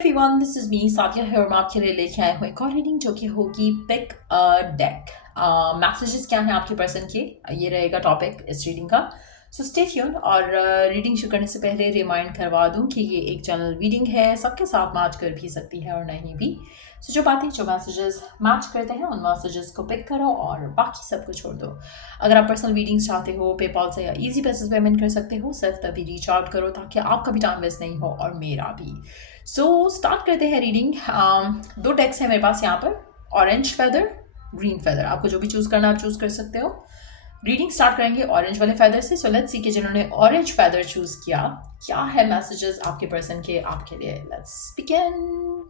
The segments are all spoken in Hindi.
Everyone, this is me Sadia है और मैं आपके लिए लेके आए हुए एक और रीडिंग जो कि होगी पिक अ डेक। मैसेजेस क्या हैं आपके पर्सन के, ये रहेगा टॉपिक इस रीडिंग का। So stay tune. और रीडिंग शुरू करने से पहले रिमाइंड करवा दूं कि ये एक जनरल रीडिंग है, सबके साथ मैच कर भी सकती है और नहीं भी। सो जो बातें जो मैसेजेस मैच करते हैं उन मैसेजेस को पिक करो और बाकी सबको छोड़ दो। अगर आप पर्सनल रीडिंग्स चाहते हो पेपॉल से या इजी पैसेज पेमेंट कर सकते हो, सिर्फ तभी रीच आउट करो ताकि आपका भी टाइम वेस्ट नहीं हो और मेरा भी। सो स्टार्ट करते हैं रीडिंग। दो टेक्स्ट है मेरे पास यहाँ पर, ऑरेंज फेदर, ग्रीन फेदर, आपको जो भी चूज करना आप चूज कर सकते हो। रीडिंग स्टार्ट करेंगे ऑरेंज वाले फेदर से। सो लेट्स सी कि जिन्होंने ऑरेंज फेदर चूज किया क्या है मैसेजेस आपके पर्सन के आपके लिए। Let's begin.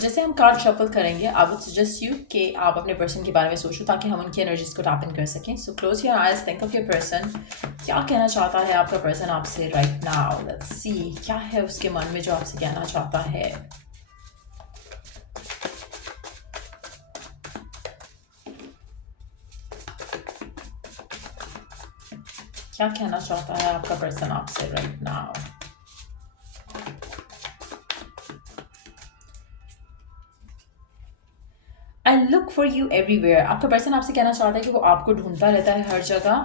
जैसे हम कार्ड शफल करेंगे, आई वुड सजेस्ट यू कि आप अपने पर्सन के बारे में सोचो ताकि हम उनकी एनर्जीज को टैप इन कर सकें। So close your eyes, think of your person. क्या कहना चाहता है आपका पर्सन आपसे राइट नाउ। लेट्स सी क्या है उसके मन में जो आपसे कहना चाहता है। क्या कहना चाहता है आपका पर्सन आपसे right now. I look for you everywhere, आपका पर्सन आपसे कहना चाहता है कि वो आपको ढूंढता रहता है हर जगह।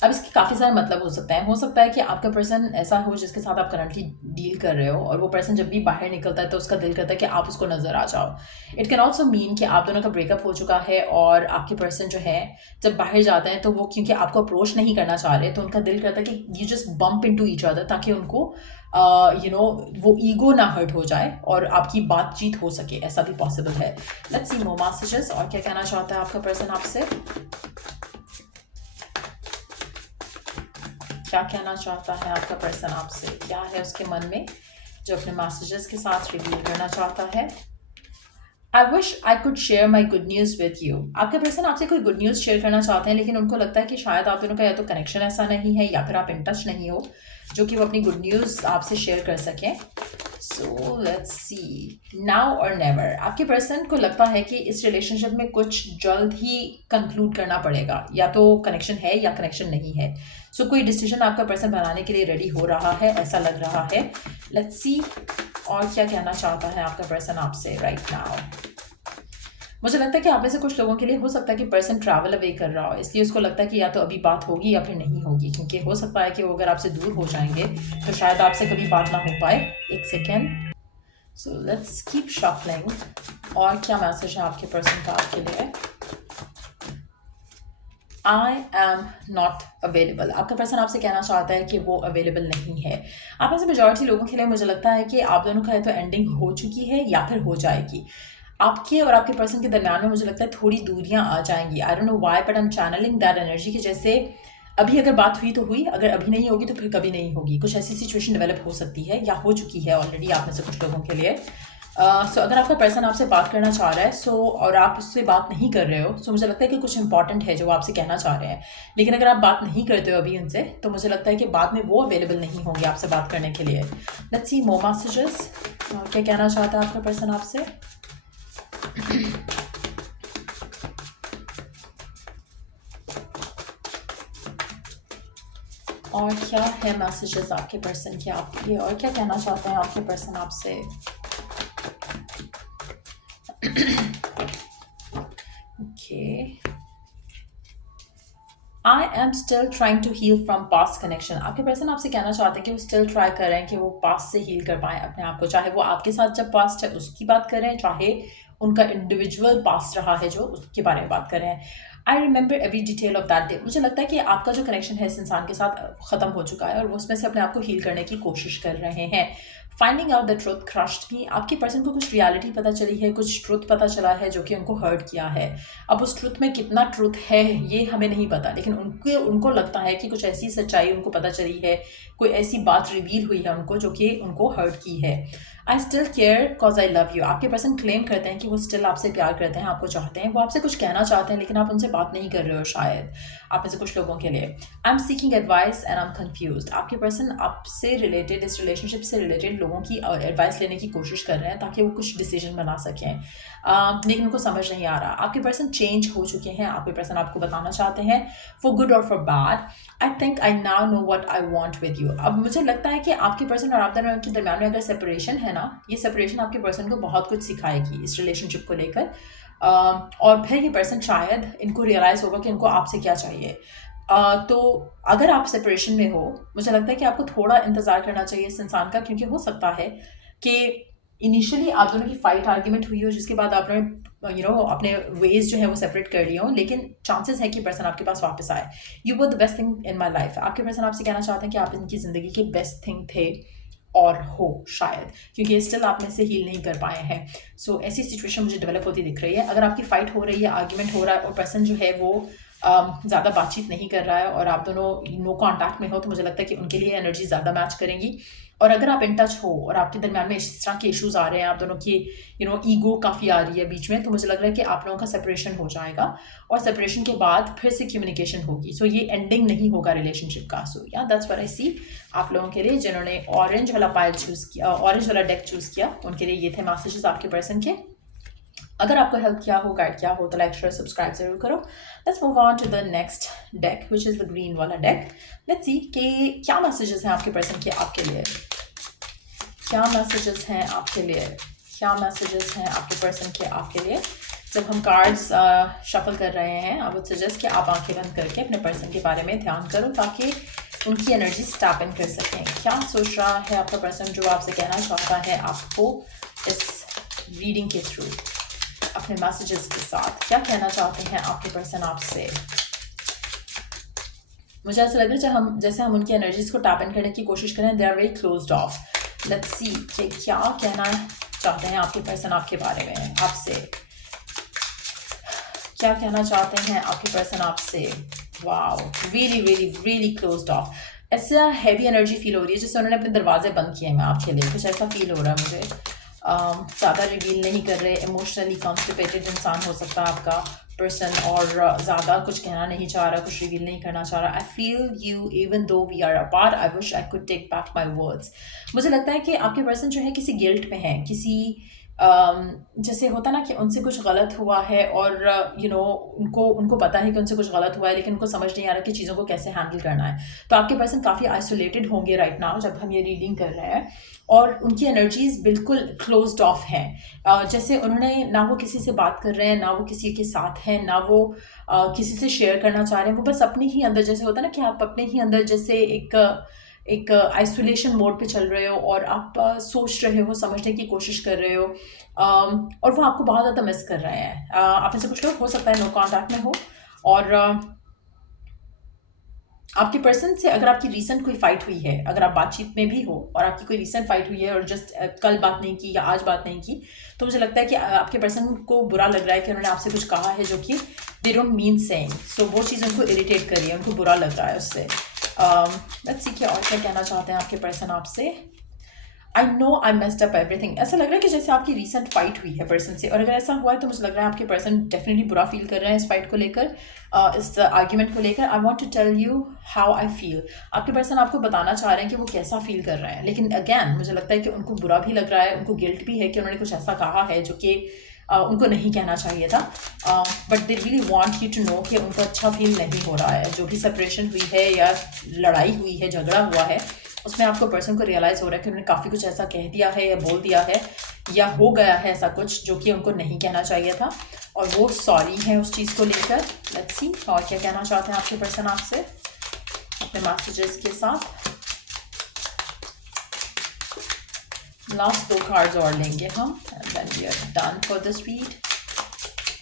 अब इसके काफ़ी सारे मतलब हो सकता है कि आपका पर्सन ऐसा हो जिसके साथ आप करंटली डील कर रहे हो और वो पर्सन जब भी बाहर निकलता है तो उसका दिल करता है कि आप उसको नज़र आ जाओ। इट कैन ऑल्सो मीन कि आप दोनों का ब्रेकअप हो चुका है और आपके पर्सन जो है जब बाहर जाते हैं तो वो क्योंकि आपको अप्रोच नहीं करना चाह रहे तो उनका दिल करता है कि you just bump into each other ताकि उनको वो ईगो ना हर्ट हो जाए और आपकी बातचीत हो सके, ऐसा भी पॉसिबल है। लेट्स सी मोर मैसेजेस और क्या कहना चाहता है आपका पर्सन आपसे। क्या कहना चाहता है आपका पर्सन आपसे, क्या है उसके मन में जो अपने मैसेजेस के साथ रिवील करना चाहता है। आई wish I could share my good news with you, आपके पर्सन आपसे कोई गुड न्यूज़ शेयर करना चाहते हैं लेकिन उनको लगता है कि शायद आप दोनों का या तो कनेक्शन ऐसा नहीं है या फिर आप इन टच नहीं हो जो कि वो अपनी गुड न्यूज़ आपसे शेयर कर सकें। सो लेट्स सी नाउ और नेवर, आपके पर्सन को लगता है कि इस रिलेशनशिप में कुछ जल्द ही कंक्लूड करना पड़ेगा, या तो कनेक्शन है या कनेक्शन नहीं है। सो कोई डिसीजन आपका पर्सन बनाने के लिए रेडी हो रहा है, ऐसा लग रहा है। लेट्स सी और क्या कहना चाहता है आपका पर्सन आपसे राइट नाउ। मुझे लगता है कि आप में से कुछ लोगों के लिए हो सकता है कि पर्सन ट्रैवल अवे कर रहा हो, इसलिए उसको लगता है कि या तो अभी बात होगी या फिर नहीं होगी, क्योंकि हो सकता है कि वो अगर आपसे दूर हो जाएंगे तो शायद आपसे कभी बात ना हो पाए। एक second. So let's keep shuffling और क्या मैसेज है आपके पर्सन का आपके लिए। आई एम नॉट अवेलेबल, आपका पर्सन आपसे कहना चाहता है कि वो अवेलेबल नहीं है। आप में से मेजॉरिटी लोगों के लिए मुझे लगता है कि आप दोनों का या तो एंडिंग हो चुकी है या फिर हो जाएगी। आपके और आपके पर्सन के दरमियान में मुझे लगता है थोड़ी दूरियां आ जाएंगी। I don't know why but I am channelling that energy कि जैसे अभी अगर बात हुई तो हुई, अगर अभी नहीं होगी तो फिर कभी नहीं होगी। कुछ ऐसी सिचुएशन डेवलप हो सकती है या हो चुकी है ऑलरेडी आप में से कुछ लोगों के लिए। सो अगर आपका पर्सन आपसे बात करना चाह रहा है और आप उससे बात नहीं कर रहे हो, मुझे लगता है कि कुछ इंपॉर्टेंट है जो वो आपसे कहना चाह रहे हैं। लेकिन अगर आप बात नहीं करते हो अभी उनसे तो मुझे लगता है कि बाद में वो अवेलेबल नहीं होंगे आपसे बात करने के लिए। लेट्स सी मोर मैसेजेस, क्या कहना चाहता है आपका पर्सन आपसे। और क्या है मैसेजेस आपके पर्सन के आपके लिए और क्या कहना चाहते हैं आपके पर्सन आपसे। Okay, I am still trying to heal from past connection, आपके पर्सन आपसे कहना चाहते हैं कि वो स्टिल ट्राई कर रहे हैं कि वो पास्ट से हील कर पाएँ अपने आप को, चाहे वो आपके साथ जब पास्ट है उसकी बात कर रहे हैं, चाहे उनका इंडिविजुअल पास्ट रहा है जो उसके बारे में बात कर रहे हैं। I remember every detail of that day, मुझे लगता है कि आपका जो कनेक्शन है इस इंसान के साथ ख़त्म हो चुका है और वो उसमें से अपने आप को हील करने की कोशिश कर रहे हैं। Finding out the truth crushed me, आपकी पर्सन को कुछ रियलिटी पता चली है, कुछ ट्रुथ पता चला है जो कि उनको हर्ट किया है। अब उस ट्रुथ में कितना ट्रुथ है ये हमें नहीं पता, लेकिन उनको लगता है कि कुछ ऐसी सच्चाई उनको पता चली है, कोई ऐसी बात रिवील हुई है उनको जो कि उनको हर्ट की है। I still care cause I love you, आपके पर्सन क्लेम करते हैं कि वो स्टिल आपसे प्यार करते हैं, आपको चाहते हैं, वो आपसे कुछ कहना चाहते हैं लेकिन आप उनसे बात नहीं कर रहे हो शायद, आप में से कुछ लोगों के लिए। I am seeking advice and I am confuse. आपके पर्सन आपसे रिलेटेड, इस रिलेशनशिप से रिलेटेड लोगों की एडवाइस लेने की कोशिश कर रहे हैं ताकि वो कुछ डिसीजन बना सकें, लेकिन उनको समझ नहीं आ रहा। आपके पर्सन चेंज हो चुके हैं, आपके पर्सन आपको बताना चाहते हैं फॉर गुड और for bad, I think I now know what I want with you. अब मुझे लगता है कि आपके पर्सन और आप दोनों के दरम्यान में अगर सेपरेशन है ना, ये सेपरेशन आपके पर्सन को बहुत कुछ सिखाएगी इस रिलेशनशिप को लेकर। और फिर ये पर्सन शायद इनको रियलाइज़ होगा कि इनको आपसे क्या चाहिए। तो अगर आप सेपरेशन में हो, मुझे लगता है कि आपको थोड़ा इंतज़ार करना चाहिए इस इंसान का, क्योंकि हो सकता है कि इनिशियली आप दोनों की फाइट आर्ग्यूमेंट हुई हो, जिसके बाद आपने अपने वेज जो है वो सेपरेट कर लिए हो, लेकिन चांसेस है कि पर्सन आपके पास वापस आए। You were the best thing in my life. आपके पर्सन आपसे कहना चाहते हैं कि आप इनकी ज़िंदगी के बेस्ट थिंग थे और हो शायद, क्योंकि स्टिल आप में से हील नहीं कर पाए हैं। सो ऐसी सिचुएशन मुझे डेवलप होती दिख रही है। अगर आपकी फाइट हो रही है, आर्ग्यूमेंट हो रहा है और पर्सन जो है वो ज़्यादा बातचीत नहीं कर रहा है और आप दोनों नो कॉन्टैक्ट में हो, तो मुझे लगता है कि उनके लिए एनर्जी ज़्यादा मैच करेंगी। और अगर आप इन टच हो और आपके दरम्यान में इस तरह के इश्यूज आ रहे हैं, आप दोनों की ईगो काफ़ी आ रही है बीच में, तो मुझे लग रहा है कि आप लोगों का सेपरेशन हो जाएगा और सेपरेशन के बाद फिर से कम्युनिकेशन होगी। सो ये एंडिंग नहीं होगा रिलेशनशिप का। सो या दैट्स व्हाट आई सी आप लोगों के लिए जिन्होंने ऑरेंज वाला पाइल चूज़ किया, ऑरेंज वाला डेक चूज़ किया, उनके लिए ये थे मैसेजेस आपके पर्सन के। अगर आपको हेल्प किया हो, गाइड किया हो, तो लाइक शेयर सब्सक्राइब जरूर करो। Let's move on to the next deck which is the green वाला डेक। लेट्स सी कि क्या मैसेजेस हैं आपके पर्सन के आपके लिए, क्या मैसेजेस हैं आपके लिए, क्या मैसेजेस हैं आपके पर्सन के आपके लिए। जब हम कार्ड्स शफल कर रहे हैं, आई वुड सजेस्ट कि आप आंखें बंद करके अपने पर्सन के बारे में ध्यान करो ताकि उनकी एनर्जी टैप इन कर सकें। क्या सोच रहा है आपका पर्सन, जो आपसे कहना चाहता है आपको इस रीडिंग के थ्रू, अपने मैसेजेस के साथ क्या कहना चाहते हैं आपके पर्सन आपसे। मुझे ऐसा लग रहा है जैसे हम उनकी एनर्जीज को टैप इन करने की कोशिश करें, they are very closed off. Let's see कि क्या कहना चाहते हैं आपके पर्सन आपके बारे में, आपसे क्या कहना चाहते हैं आपके पर्सन आपसे। Wow, really really really closed of. ऐसा हैवी एनर्जी फील हो रही है जैसे उन्होंने अपने दरवाजे बंद किए हैं आपके लिए, कुछ ऐसा फील हो रहा है मुझे। ज़्यादा रिवील नहीं कर रहे, इमोशनली कॉन्स्टिपेटेड इंसान हो सकता है आपका पर्सन, और ज़्यादा कुछ कहना नहीं चाह रहा, कुछ रिवील नहीं करना चाह रहा। I feel you even though we are apart, I wish I could take back my words. मुझे लगता है कि आपके पर्सन जो है किसी गिल्ट में है, किसी जैसे होता ना कि उनसे कुछ गलत हुआ है और उनको पता है कि उनसे कुछ गलत हुआ है, लेकिन उनको समझ नहीं आ रहा कि चीज़ों को कैसे हैंडल करना है। तो आपके पर्सन काफ़ी आइसोलेटेड होंगे राइट नाउ जब हम ये रीडिंग कर रहे हैं, और उनकी एनर्जीज बिल्कुल क्लोज्ड ऑफ हैं। जैसे उन्होंने ना वो किसी से बात कर रहे हैं, ना वो किसी के साथ हैं, ना वो किसी से शेयर करना चाह रहे हैं। वो बस अपने ही अंदर, जैसे होता है ना कि आप अपने ही अंदर जैसे एक आइसोलेशन मोड पे चल रहे हो और आप सोच रहे हो, समझने की कोशिश कर रहे हो, और वो आपको बहुत ज़्यादा मिस कर रहे हैं। आप में से कुछ लोग हो सकता है नो कॉन्टैक्ट में हो, और आपके पर्सन से अगर आपकी रीसेंट कोई फाइट हुई है, अगर आप बातचीत में भी हो और आपकी कोई रीसेंट फाइट हुई है और जस्ट कल बात नहीं की या आज बात नहीं की, तो मुझे लगता है कि आपके पर्सन को बुरा लग रहा है कि उन्होंने आपसे कुछ कहा है जो कि दे डोंट मीन सेइंग। सो वो चीज़ उनको इरिटेट कर रही है, उनको बुरा लग रहा है उससे। लेट्स सी कि और क्या कहना चाहते हैं आपके पर्सन आपसे। I know I messed up everything. ऐसा लग रहा है कि जैसे आपकी रीसेंट फाइट हुई है पर्सन से, और अगर ऐसा हुआ है तो मुझे लग रहा है आपके पर्सन डेफिनेटली बुरा फील कर रहे हैं इस फाइट को लेकर, इस आर्ग्यूमेंट को लेकर। I want to tell you how I feel. आपके पर्सन आपको बताना चाह रहे हैं कि वो कैसा फील कर रहे हैं, लेकिन अगैन मुझे लगता है कि उनको बुरा भी लग रहा है, उनको गिल्ट भी है कि उन्होंने कुछ ऐसा कहा है जो कि उनको नहीं कहना चाहिए था। But they really want you to know कि उनको अच्छा फील नहीं हो रहा है। जो भी सेपरेशन हुई है या लड़ाई हुई है, झगड़ा हुआ है, उसमें आपको पर्सन को रियलाइज़ हो रहा है कि उन्होंने काफ़ी कुछ ऐसा कह दिया है या बोल दिया है या हो गया है ऐसा कुछ जो कि उनको नहीं कहना चाहिए था, और वो सॉरी है उस चीज़ को लेकर। लेट्स सी और क्या कहना चाहते हैं आपके पर्सन आपसे अपने मैसेजेस के साथ। लास्ट 2 कार्ड्स और लेंगे हम, and then we are done for this read.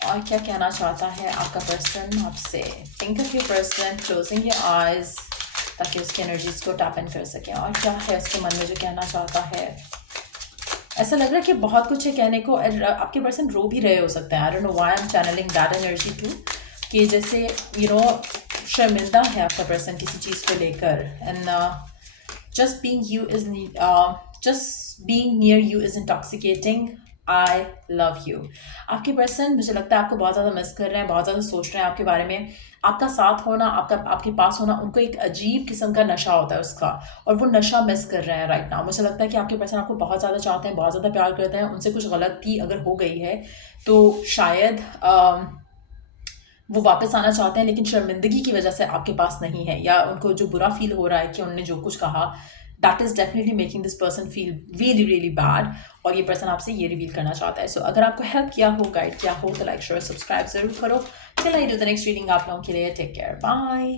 और क्या कहना चाहता है आपका पर्सन आपसे। Think of your person, closing your eyes ताकि उसकी एनर्जीज को टैप इन कर सकें। और क्या है उसके मन में जो कहना चाहता है। ऐसा लग रहा है कि बहुत कुछ है कहने को, आपके पर्सन रो भी रहे हो सकते हैं। I don't know why I am channelling that energy too, कि जैसे शर्मिंदा है आपका पर्सन किसी चीज़ को लेकर, and just being near you is intoxicating I love you. आपके पर्सन मुझे लगता है आपको बहुत ज़्यादा मिस कर रहे हैं, बहुत ज़्यादा सोच रहे हैं आपके बारे में। आपका साथ होना, आपके पास होना, उनको एक अजीब किस्म का नशा होता है उसका, और वो नशा मिस कर रहे हैं राइट नाउ। मुझे लगता है कि आपके पर्सन आपको बहुत ज़्यादा चाहते हैं, बहुत ज़्यादा प्यार करते हैं। उनसे कुछ गलती अगर हो गई है तो शायद वो वापस आना चाहते हैं, लेकिन शर्मिंदगी की वजह से आपके पास नहीं है, या उनको जो बुरा फील हो रहा है कि उन्होंने जो कुछ कहा, that is definitely making this person feel really really bad, और ये पर्सन आपसे ये रिवील करना चाहता है। सो अगर आपको हेल्प किया हो, गाइड किया हो, तो लाइक शेयर सब्सक्राइब जरूर करो। चल I do the next reading आप लोगों के लिए। Take care, bye.